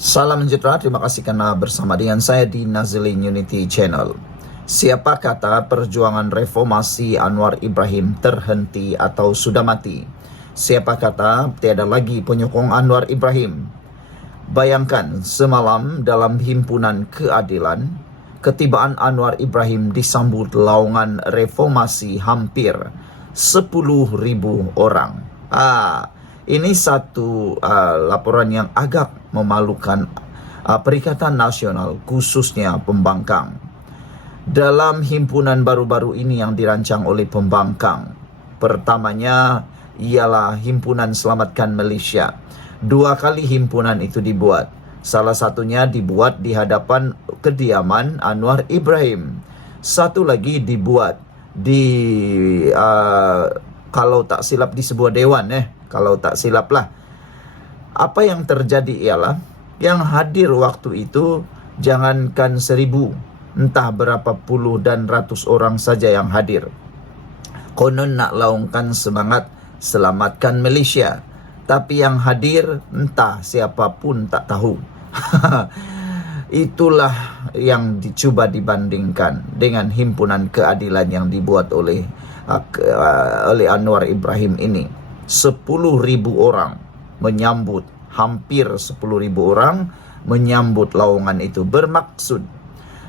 Salam sejahtera, terima kasih karena bersama dengan saya di Nazilin Unity Channel. Siapa kata perjuangan reformasi Anwar Ibrahim terhenti atau sudah mati? Siapa kata tiada lagi penyokong Anwar Ibrahim? Bayangkan semalam dalam himpunan keadilan, ketibaan Anwar Ibrahim disambut laungan reformasi hampir 10.000 orang. Ini satu laporan yang agak memalukan Perikatan Nasional, khususnya pembangkang. Dalam himpunan baru-baru ini yang dirancang oleh pembangkang, pertamanya ialah Himpunan Selamatkan Malaysia. 2 kali himpunan itu dibuat. Salah satunya dibuat di hadapan kediaman Anwar Ibrahim. Satu lagi dibuat di kalau tak silap di sebuah dewan kalau tak silap lah. Apa yang terjadi ialah yang hadir waktu itu jangankan 1,000, entah berapa puluh dan ratus orang saja yang hadir. Konon nak laungkan semangat selamatkan Malaysia, tapi yang hadir entah siapapun tak tahu. Itulah yang dicuba dibandingkan dengan himpunan keadilan yang dibuat oleh Anwar Ibrahim ini. 10.000 orang menyambut, hampir 10.000 orang menyambut laungan itu, bermaksud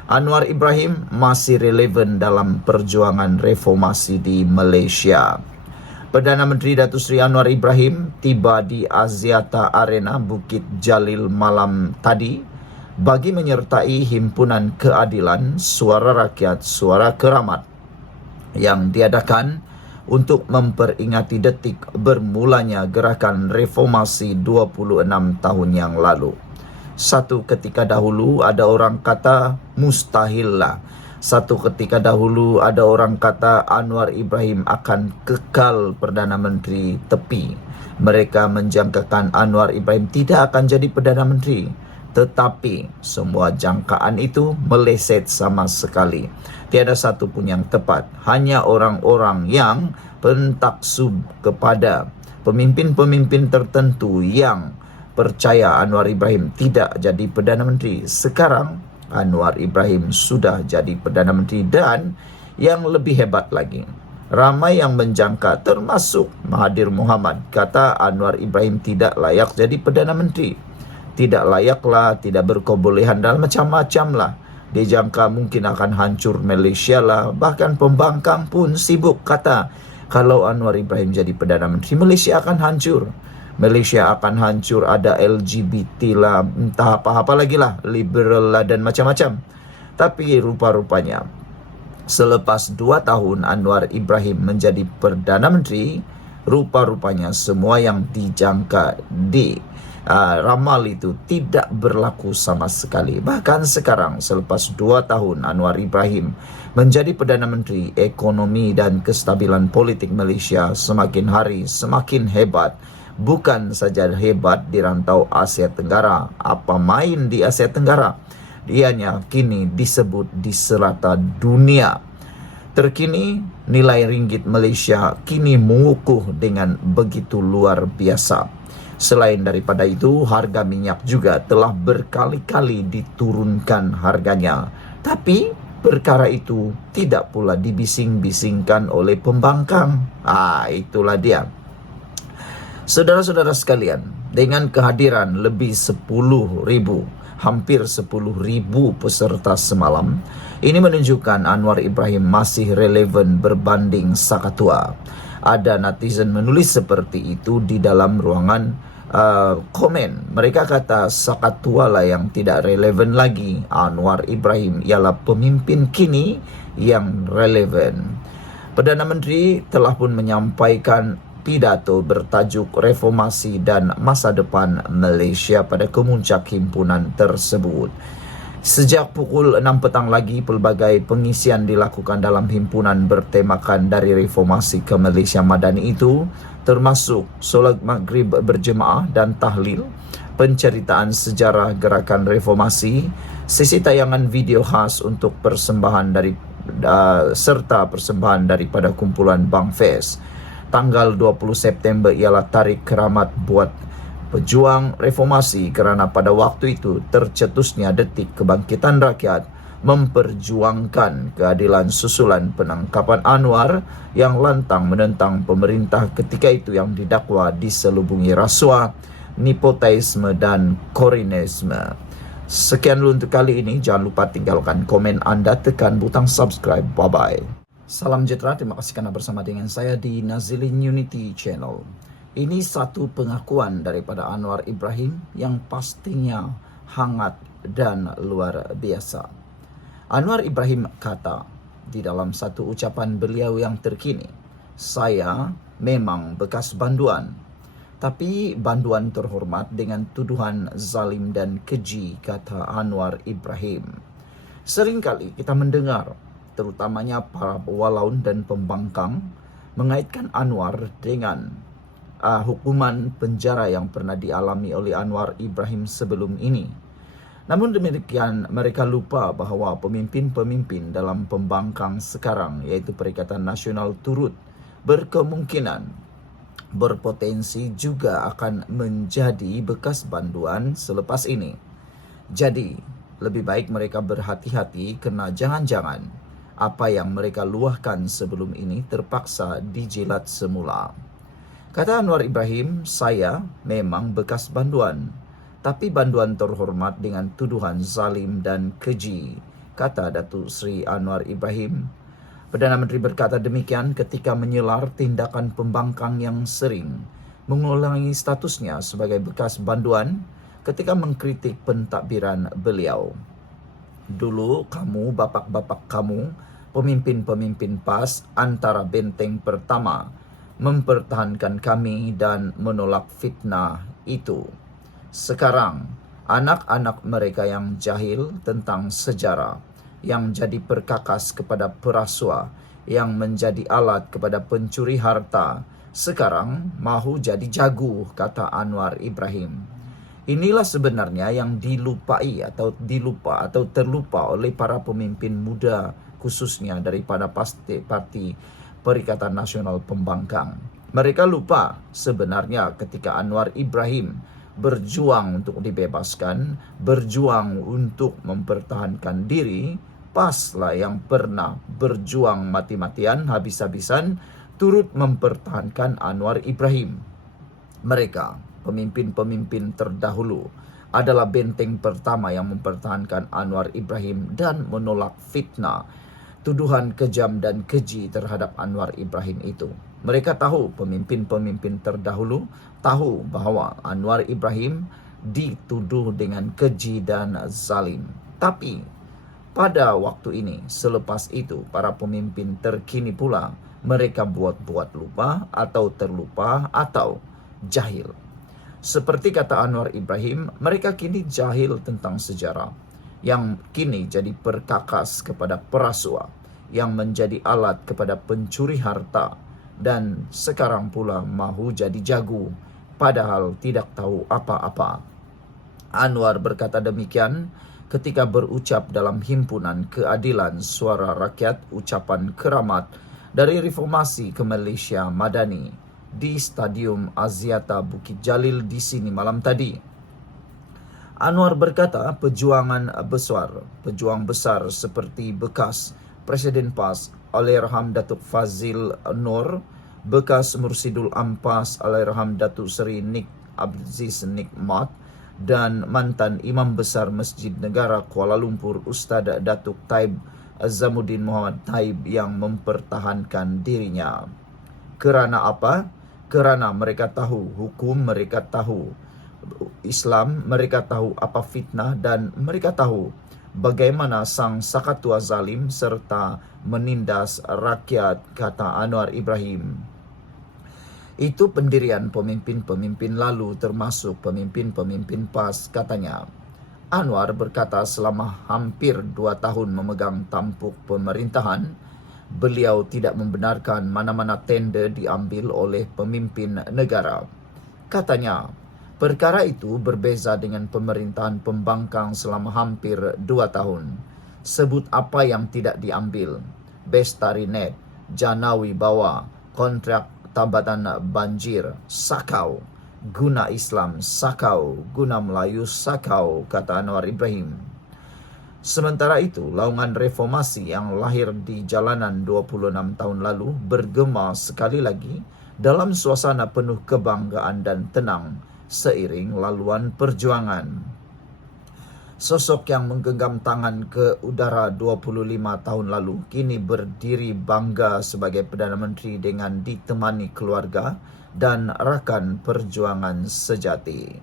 Anwar Ibrahim masih relevan dalam perjuangan reformasi di Malaysia. Perdana Menteri Datuk Seri Anwar Ibrahim tiba di Axiata Arena Bukit Jalil malam tadi bagi menyertai himpunan keadilan Suara Rakyat Suara Keramat yang diadakan untuk memperingati detik bermulanya gerakan reformasi 26 tahun yang lalu. Satu ketika dahulu ada orang kata mustahil lah. Satu ketika dahulu ada orang kata Anwar Ibrahim akan kekal Perdana Menteri tepi. Mereka menjangkakan Anwar Ibrahim tidak akan jadi Perdana Menteri. Tetapi semua jangkaan itu meleset sama sekali. Tiada satu pun yang tepat. Hanya orang-orang yang pentaksub kepada pemimpin-pemimpin tertentu yang percaya Anwar Ibrahim tidak jadi Perdana Menteri. Sekarang Anwar Ibrahim sudah jadi Perdana Menteri, dan yang lebih hebat lagi, ramai yang menjangka termasuk Mahathir Mohamad kata Anwar Ibrahim tidak layak jadi Perdana Menteri. Tidak layaklah, tidak berkebolehan dan macam-macam lah. Dijangka mungkin akan hancur Malaysia lah. Bahkan pembangkang pun sibuk kata kalau Anwar Ibrahim jadi Perdana Menteri, Malaysia akan hancur. Malaysia akan hancur, ada LGBT lah, entah apa-apa lagi lah, liberal lah dan macam-macam. Tapi rupa-rupanya selepas 2 tahun Anwar Ibrahim menjadi Perdana Menteri, rupa-rupanya semua yang dijangka di ramal itu tidak berlaku sama sekali. Bahkan sekarang selepas 2 tahun Anwar Ibrahim menjadi Perdana Menteri, ekonomi dan kestabilan politik Malaysia semakin hari semakin hebat. Bukan saja hebat di rantau Asia Tenggara, apa main di Asia Tenggara, dianya kini disebut di serata dunia. Terkini nilai ringgit Malaysia kini mengukuh dengan begitu luar biasa. Selain daripada itu, harga minyak juga telah berkali-kali diturunkan harganya. Tapi perkara itu tidak pula dibising-bisingkan oleh pembangkang. Itulah dia. Saudara-saudara sekalian, dengan kehadiran lebih 10.000, hampir 10.000 peserta semalam, ini menunjukkan Anwar Ibrahim masih relevan berbanding Sakatua. Ada netizen menulis seperti itu di dalam ruangan komen. Mereka kata Sakatua lah yang tidak relevan lagi. Anwar Ibrahim ialah pemimpin kini yang relevan. Perdana Menteri telah pun menyampaikan pidato bertajuk Reformasi dan Masa Depan Malaysia pada kemuncak himpunan tersebut. Sejak pukul 6 petang lagi, pelbagai pengisian dilakukan dalam himpunan bertemakan dari reformasi ke Malaysia Madani itu, termasuk solat maghrib berjemaah dan tahlil, penceritaan sejarah gerakan reformasi, sesi tayangan video khas untuk persembahan dari serta persembahan daripada kumpulan Bang Fest. Tanggal 20 September ialah tarikh keramat buat pejuang reformasi, kerana pada waktu itu tercetusnya detik kebangkitan rakyat memperjuangkan keadilan susulan penangkapan Anwar yang lantang menentang pemerintah ketika itu yang didakwa diselubungi rasuah, nepotisme dan korinisme. Sekian dulu untuk kali ini. Jangan lupa tinggalkan komen Anda, tekan butang subscribe. Bye-bye. Salam sejahtera, terima kasih karena bersama dengan saya di Nazilin Unity Channel. Ini satu pengakuan daripada Anwar Ibrahim yang pastinya hangat dan luar biasa. Anwar Ibrahim kata di dalam satu ucapan beliau yang terkini, "Saya memang bekas banduan, tapi banduan terhormat dengan tuduhan zalim dan keji," kata Anwar Ibrahim. Seringkali kita mendengar, terutamanya para walaun dan pembangkang, mengaitkan Anwar dengan hukuman penjara yang pernah dialami oleh Anwar Ibrahim sebelum ini. Namun demikian, mereka lupa bahawa pemimpin-pemimpin dalam pembangkang sekarang, yaitu Perikatan Nasional, turut berkemungkinan berpotensi juga akan menjadi bekas banduan selepas ini. Jadi, lebih baik mereka berhati-hati kerana jangan-jangan apa yang mereka luahkan sebelum ini terpaksa dijilat semula. Kata Anwar Ibrahim, "Saya memang bekas banduan, tapi banduan terhormat dengan tuduhan zalim dan keji," kata Datuk Seri Anwar Ibrahim. Perdana Menteri berkata demikian ketika menyelar tindakan pembangkang yang sering mengulangi statusnya sebagai bekas banduan ketika mengkritik pentadbiran beliau. "Dulu kamu, bapak-bapak kamu, pemimpin-pemimpin PAS antara benteng pertama, mempertahankan kami dan menolak fitnah itu. Sekarang, anak-anak mereka yang jahil tentang sejarah, yang jadi perkakas kepada perasuah, yang menjadi alat kepada pencuri harta, sekarang mahu jadi jagu," kata Anwar Ibrahim. Inilah sebenarnya yang dilupai atau terlupa oleh para pemimpin muda, khususnya daripada parti Perikatan Nasional Pembangkang. Mereka lupa sebenarnya ketika Anwar Ibrahim berjuang untuk dibebaskan, berjuang untuk mempertahankan diri, PASlah yang pernah berjuang mati-matian, habis-habisan, turut mempertahankan Anwar Ibrahim. Mereka, pemimpin-pemimpin terdahulu, adalah benteng pertama yang mempertahankan Anwar Ibrahim dan menolak fitnah, tuduhan kejam dan keji terhadap Anwar Ibrahim itu. Mereka tahu, pemimpin-pemimpin terdahulu tahu bahawa Anwar Ibrahim dituduh dengan keji dan zalim. Tapi pada waktu ini, selepas itu, para pemimpin terkini pula mereka buat-buat lupa atau terlupa atau jahil. Seperti kata Anwar Ibrahim, mereka kini jahil tentang sejarah, yang kini jadi perkakas kepada perasuah, yang menjadi alat kepada pencuri harta, dan sekarang pula mahu jadi jagu, padahal tidak tahu apa-apa. Anwar berkata demikian ketika berucap dalam Himpunan Keadilan Suara Rakyat, ucapan keramat dari reformasi ke Malaysia Madani di Stadium Aziata Bukit Jalil di sini malam tadi. Anwar berkata pejuang besar seperti bekas Presiden PAS Allahyarham Datuk Fazil Nur, bekas Mursidul Ampas Allahyarham Datuk Seri Nik Abdulaziz Nikmat, dan mantan Imam Besar Masjid Negara Kuala Lumpur Ustaz Datuk Taib Azamuddin Muhammad Taib yang mempertahankan dirinya. Kerana apa? Kerana mereka tahu hukum, mereka tahu Islam, mereka tahu apa fitnah, dan mereka tahu bagaimana sang sakatua zalim serta menindas rakyat, kata Anwar Ibrahim. Itu pendirian pemimpin-pemimpin lalu, termasuk pemimpin-pemimpin PAS, katanya. Anwar berkata selama hampir 2 tahun memegang tampuk pemerintahan, beliau tidak membenarkan mana-mana tender diambil oleh pemimpin negara. Katanya, perkara itu berbeza dengan pemerintahan pembangkang selama hampir 2 tahun. Sebut apa yang tidak diambil: Bestari Net, Janawi Bawa, kontrak tambatan banjir, Sakau, guna Islam sakau, guna Melayu sakau, kata Anwar Ibrahim. Sementara itu, laungan reformasi yang lahir di jalanan 26 tahun lalu bergema sekali lagi dalam suasana penuh kebanggaan dan tenang seiring laluan perjuangan. Sosok yang menggenggam tangan ke udara 25 tahun lalu kini berdiri bangga sebagai Perdana Menteri dengan ditemani keluarga dan rakan perjuangan sejati.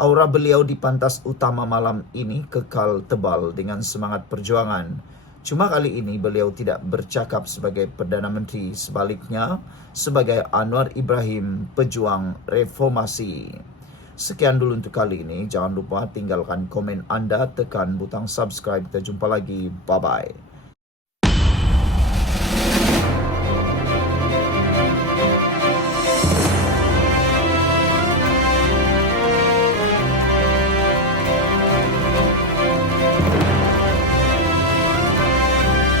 Aura beliau di pantas utama malam ini kekal tebal dengan semangat perjuangan. Cuma kali ini beliau tidak bercakap sebagai Perdana Menteri, sebaliknya sebagai Anwar Ibrahim, pejuang reformasi. Sekian dulu untuk kali ini. Jangan lupa tinggalkan komen Anda, tekan butang subscribe. Kita jumpa lagi. Bye-bye.